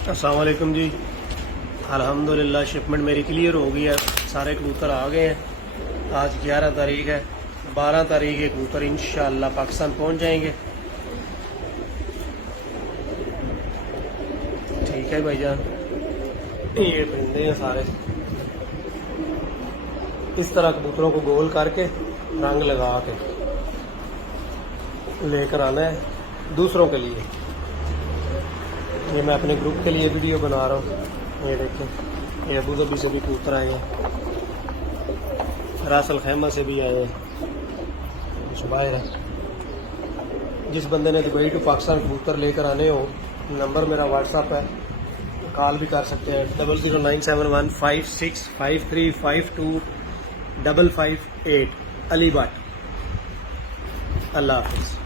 अस्सलाम वालेकुम जी। अल्हम्दुलिल्लाह शिपमेंट मेरी क्लियर हो गई है, सारे कबूतर आ गए हैं। आज 11 तारीख है, 12 तारीख के कबूतर इंशाअल्लाह पाकिस्तान पहुंच जाएंगे। ठीक है भाईजान, ये परिंदे हैं सारे। इस तरह कबूतरों को गोल करके रंग लगा के लेकर आना है दूसरों के लिए। ये मैं अपने ग्रुप के लिए वीडियो बना रहा हूँ। ये देखें, ये अबू धाबी से भी कबूतर आए हैं, रासल खैमा से भी आए हैं, कुछ बाहर है। जिस बंदे ने दुबई टू पाकिस्तान कबूतर लेकर आने हो, नंबर मेरा व्हाट्सअप है, कॉल भी कर सकते हैं 00971565352528 अली भट्ट। अल्लाह हाफिज़।